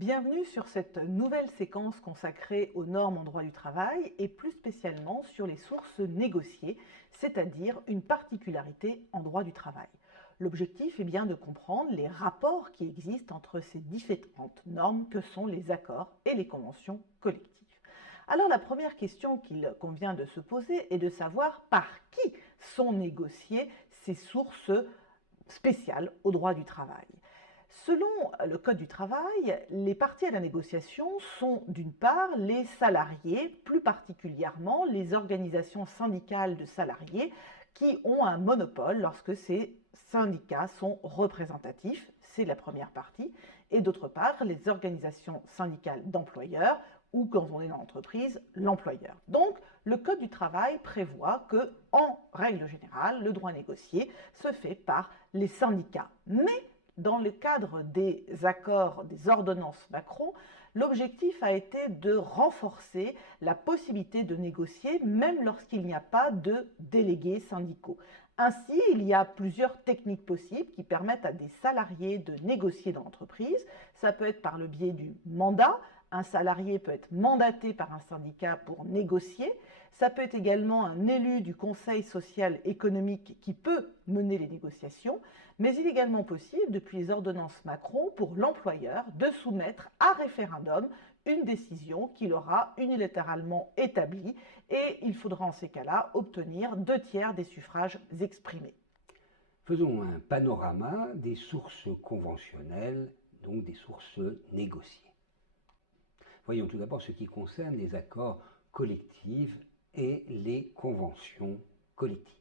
Bienvenue sur cette nouvelle séquence consacrée aux normes en droit du travail et plus spécialement sur les sources négociées, c'est-à-dire une particularité en droit du travail. L'objectif est bien de comprendre les rapports qui existent entre ces différentes normes que sont les accords et les conventions collectives. Alors la première question qu'il convient de se poser est de savoir par qui sont négociées ces sources spéciales au droit du travail. Selon le Code du travail, les parties à la négociation sont d'une part les salariés, plus particulièrement les organisations syndicales de salariés qui ont un monopole lorsque ces syndicats sont représentatifs, c'est la première partie, et d'autre part les organisations syndicales d'employeurs ou quand on est dans l'entreprise, l'employeur. Donc, le Code du travail prévoit que, en règle générale, le droit négocié se fait par les syndicats. Mais dans le cadre des accords, des ordonnances Macron, l'objectif a été de renforcer la possibilité de négocier même lorsqu'il n'y a pas de délégués syndicaux. Ainsi, il y a plusieurs techniques possibles qui permettent à des salariés de négocier dans l'entreprise. Ça peut être par le biais du mandat. Un salarié peut être mandaté par un syndicat pour négocier. Ça peut être également un élu du Conseil social économique qui peut mener les négociations. Mais il est également possible, depuis les ordonnances Macron, pour l'employeur de soumettre à référendum une décision qu'il aura unilatéralement établie et il faudra en ces cas-là obtenir 2/3 des suffrages exprimés. Faisons un panorama des sources conventionnelles, donc des sources négociées. Voyons tout d'abord ce qui concerne les accords collectifs et les conventions collectives.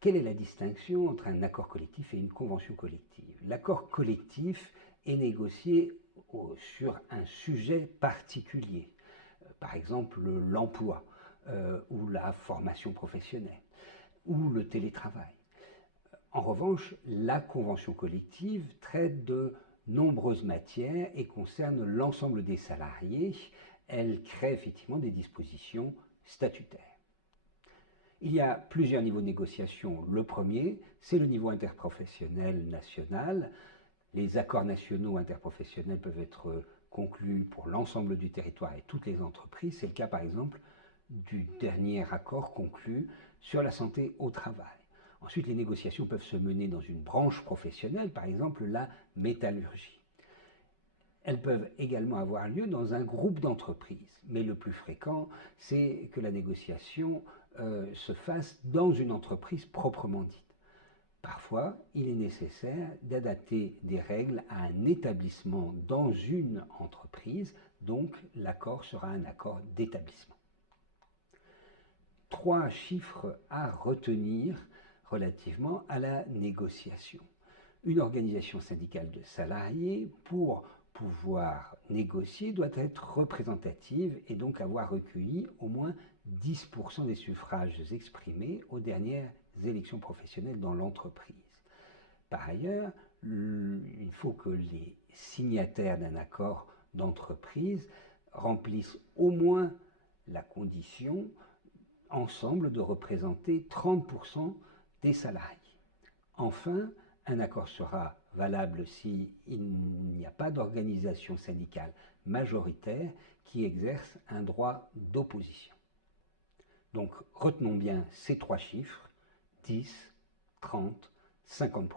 Quelle est la distinction entre un accord collectif et une convention collective? L'accord collectif est négocié sur un sujet particulier, par exemple l'emploi ou la formation professionnelle ou le télétravail. En revanche, la convention collective traite de nombreuses matières et concerne l'ensemble des salariés. Elle crée effectivement des dispositions statutaires. Il y a plusieurs niveaux de négociation. Le premier, c'est le niveau interprofessionnel national. Les accords nationaux interprofessionnels peuvent être conclus pour l'ensemble du territoire et toutes les entreprises. C'est le cas par exemple du dernier accord conclu sur la santé au travail. Ensuite, les négociations peuvent se mener dans une branche professionnelle, par exemple la métallurgie. Elles peuvent également avoir lieu dans un groupe d'entreprises, mais le plus fréquent, c'est que la négociation se fasse dans une entreprise proprement dite. Parfois, il est nécessaire d'adapter des règles à un établissement dans une entreprise, donc l'accord sera un accord d'établissement. 3 chiffres à retenir relativement à la négociation. Une organisation syndicale de salariés, pour pouvoir négocier, doit être représentative et donc avoir recueilli au moins 10% des suffrages exprimés aux dernières élections professionnelles dans l'entreprise. Par ailleurs, il faut que les signataires d'un accord d'entreprise remplissent au moins la condition ensemble de représenter 30% des salariés. Enfin, un accord sera valable s'il n'y a pas d'organisation syndicale majoritaire qui exerce un droit d'opposition. Donc retenons bien ces 3 chiffres, 10, 30, 50%.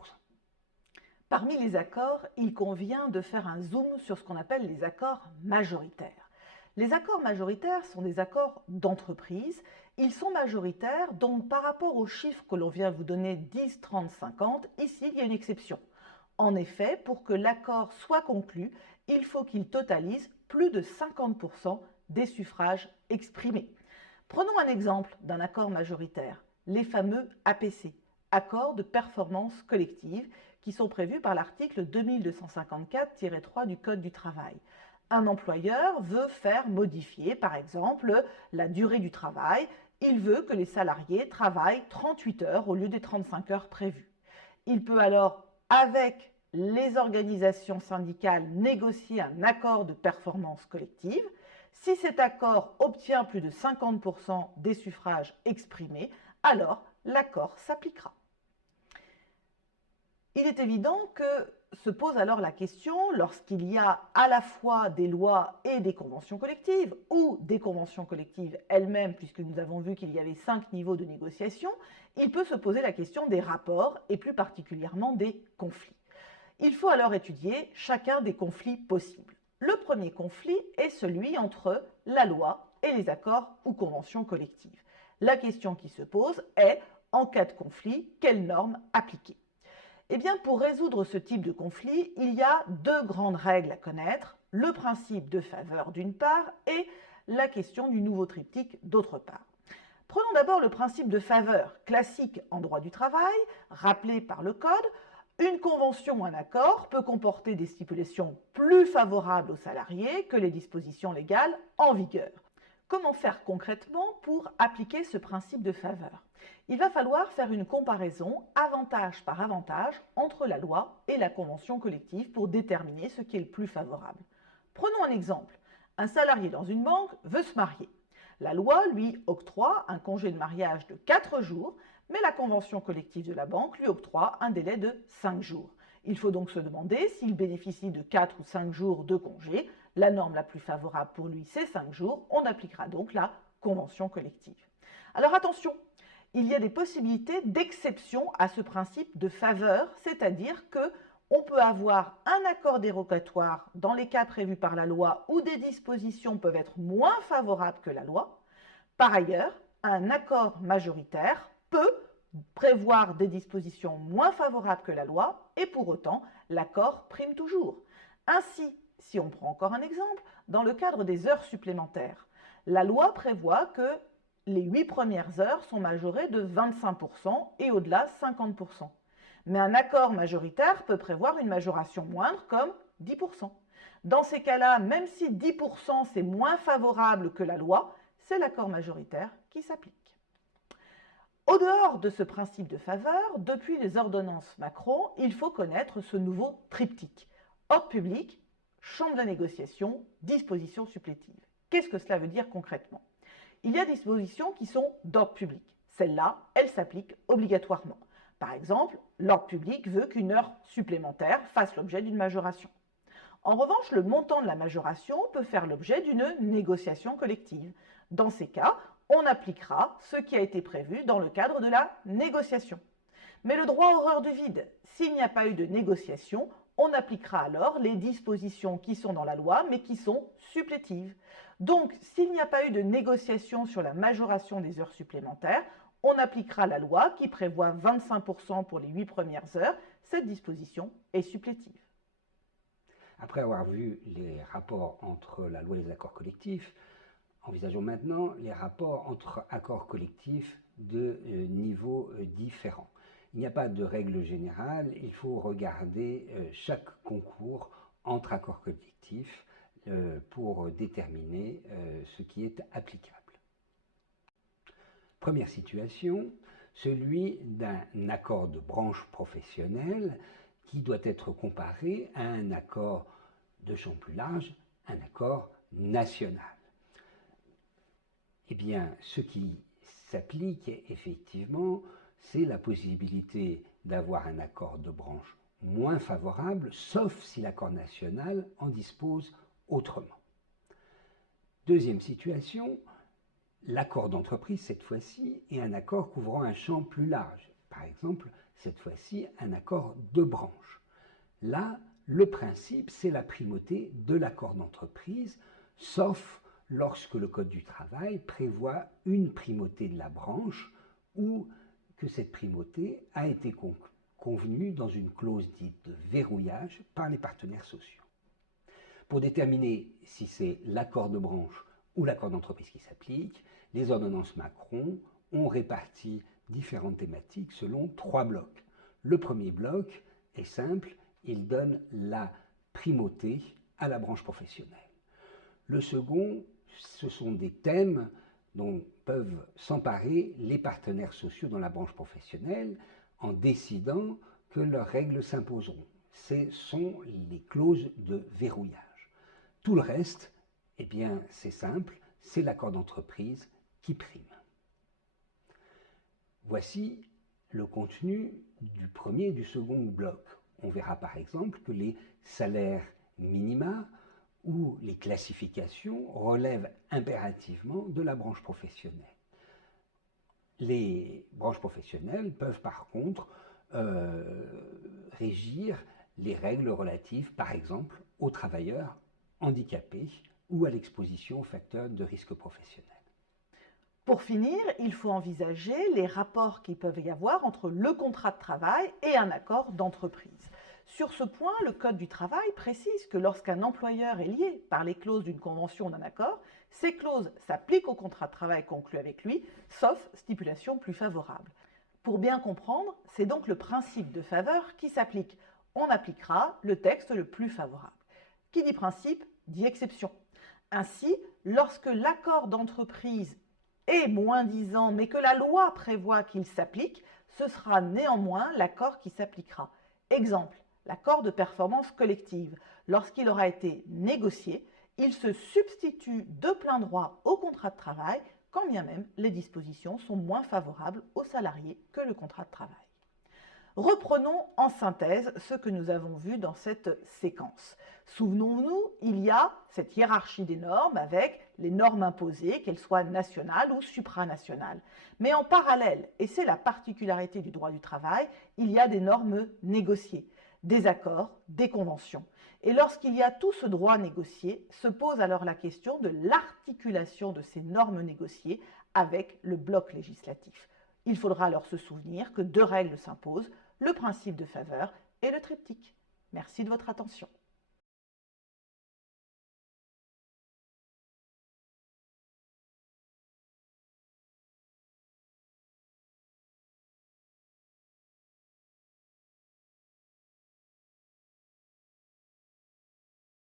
Parmi les accords, il convient de faire un zoom sur ce qu'on appelle les accords majoritaires. Les accords majoritaires sont des accords d'entreprise. Ils sont majoritaires, donc par rapport aux chiffres que l'on vient vous donner 10, 30, 50, ici il y a une exception. En effet, pour que l'accord soit conclu, il faut qu'il totalise plus de 50% des suffrages exprimés. Prenons un exemple d'un accord majoritaire, les fameux APC, accords de performance collective, qui sont prévus par l'article 2254-3 du Code du travail. Un employeur veut faire modifier, par exemple, la durée du travail. Il veut que les salariés travaillent 38 heures au lieu des 35 heures prévues. Il peut alors, avec les organisations syndicales, négocier un accord de performance collective. Si cet accord obtient plus de 50% des suffrages exprimés, alors l'accord s'appliquera. Il est évident que se pose alors la question, lorsqu'il y a à la fois des lois et des conventions collectives, ou des conventions collectives elles-mêmes, puisque nous avons vu qu'il y avait 5 niveaux de négociation, il peut se poser la question des rapports, et plus particulièrement des conflits. Il faut alors étudier chacun des conflits possibles. Le premier conflit est celui entre la loi et les accords ou conventions collectives. La question qui se pose est, en cas de conflit, quelles normes appliquer ? Eh bien, pour résoudre ce type de conflit, il y a 2 grandes règles à connaître, le principe de faveur d'une part et la question du nouveau triptyque d'autre part. Prenons d'abord le principe de faveur, classique en droit du travail, rappelé par le Code. Une convention ou un accord peut comporter des stipulations plus favorables aux salariés que les dispositions légales en vigueur. Comment faire concrètement pour appliquer ce principe de faveur ? Il va falloir faire une comparaison avantage par avantage entre la loi et la convention collective pour déterminer ce qui est le plus favorable. Prenons un exemple. Un salarié dans une banque veut se marier. La loi lui octroie un congé de mariage de 4 jours, mais la convention collective de la banque lui octroie un délai de 5 jours. Il faut donc se demander s'il bénéficie de 4 ou 5 jours de congé. La norme la plus favorable pour lui, c'est 5 jours. On appliquera donc la convention collective. Alors attention, il y a des possibilités d'exception à ce principe de faveur, c'est-à-dire qu'on peut avoir un accord dérogatoire dans les cas prévus par la loi où des dispositions peuvent être moins favorables que la loi. Par ailleurs, un accord majoritaire peut prévoir des dispositions moins favorables que la loi et pour autant, l'accord prime toujours. Ainsi, si on prend encore un exemple, dans le cadre des heures supplémentaires, la loi prévoit que les 8 premières heures sont majorées de 25% et au-delà 50%. Mais un accord majoritaire peut prévoir une majoration moindre comme 10%. Dans ces cas-là, même si 10% c'est moins favorable que la loi, c'est l'accord majoritaire qui s'applique. Au dehors de ce principe de faveur, depuis les ordonnances Macron, il faut connaître ce nouveau triptyque. Ordre public, chambre de négociation, dispositions supplétives. Qu'est-ce que cela veut dire concrètement ? Il y a des dispositions qui sont d'ordre public. Celles-là, elles s'appliquent obligatoirement. Par exemple, l'ordre public veut qu'une heure supplémentaire fasse l'objet d'une majoration. En revanche, le montant de la majoration peut faire l'objet d'une négociation collective. Dans ces cas, on appliquera ce qui a été prévu dans le cadre de la négociation. Mais le droit horreur du vide, s'il n'y a pas eu de négociation, on appliquera alors les dispositions qui sont dans la loi, mais qui sont supplétives. Donc, s'il n'y a pas eu de négociation sur la majoration des heures supplémentaires, on appliquera la loi qui prévoit 25% pour les 8 premières heures. Cette disposition est supplétive. Après avoir vu les rapports entre la loi et les accords collectifs, envisageons maintenant les rapports entre accords collectifs de niveaux différents. Il n'y a pas de règle générale, il faut regarder chaque concours entre accords collectifs pour déterminer ce qui est applicable. Première situation, celui d'un accord de branche professionnelle qui doit être comparé à un accord de champ plus large, un accord national. Eh bien, ce qui s'applique effectivement, c'est la possibilité d'avoir un accord de branche moins favorable, sauf si l'accord national en dispose autrement. Deuxième situation, l'accord d'entreprise, cette fois-ci, est un accord couvrant un champ plus large. Par exemple, cette fois-ci, un accord de branche. Là, le principe, c'est la primauté de l'accord d'entreprise, sauf lorsque le Code du travail prévoit une primauté de la branche ou que cette primauté a été convenue dans une clause dite de verrouillage par les partenaires sociaux. Pour déterminer si c'est l'accord de branche ou l'accord d'entreprise qui s'applique, les ordonnances Macron ont réparti différentes thématiques selon 3 blocs. Le premier bloc est simple, il donne la primauté à la branche professionnelle. Le second, ce sont des thèmes dont peuvent s'emparer les partenaires sociaux dans la branche professionnelle en décidant que leurs règles s'imposeront. Ce sont les clauses de verrouillage. Tout le reste, eh bien, c'est simple, c'est l'accord d'entreprise qui prime. Voici le contenu du premier et du second bloc. On verra par exemple que les salaires minima ou les classifications relèvent impérativement de la branche professionnelle. Les branches professionnelles peuvent par contre régir les règles relatives par exemple aux travailleurs handicapés ou à l'exposition aux facteurs de risque professionnel. Pour finir, il faut envisager les rapports qu'il peuvent y avoir entre le contrat de travail et un accord d'entreprise. Sur ce point, le Code du travail précise que lorsqu'un employeur est lié par les clauses d'une convention ou d'un accord, ces clauses s'appliquent au contrat de travail conclu avec lui, sauf stipulation plus favorable. Pour bien comprendre, c'est donc le principe de faveur qui s'applique. On appliquera le texte le plus favorable. Qui dit principe, dit exception. Ainsi, lorsque l'accord d'entreprise est moins-disant, mais que la loi prévoit qu'il s'applique, ce sera néanmoins l'accord qui s'appliquera. Exemple, l'accord de performance collective. Lorsqu'il aura été négocié, il se substitue de plein droit au contrat de travail, quand bien même les dispositions sont moins favorables aux salariés que le contrat de travail. Reprenons en synthèse ce que nous avons vu dans cette séquence. Souvenons-nous, il y a cette hiérarchie des normes avec les normes imposées, qu'elles soient nationales ou supranationales. Mais en parallèle, et c'est la particularité du droit du travail, il y a des normes négociées, des accords, des conventions. Et lorsqu'il y a tout ce droit négocié, se pose alors la question de l'articulation de ces normes négociées avec le bloc législatif. Il faudra alors se souvenir que deux règles s'imposent, le principe de faveur et le triptyque. Merci de votre attention.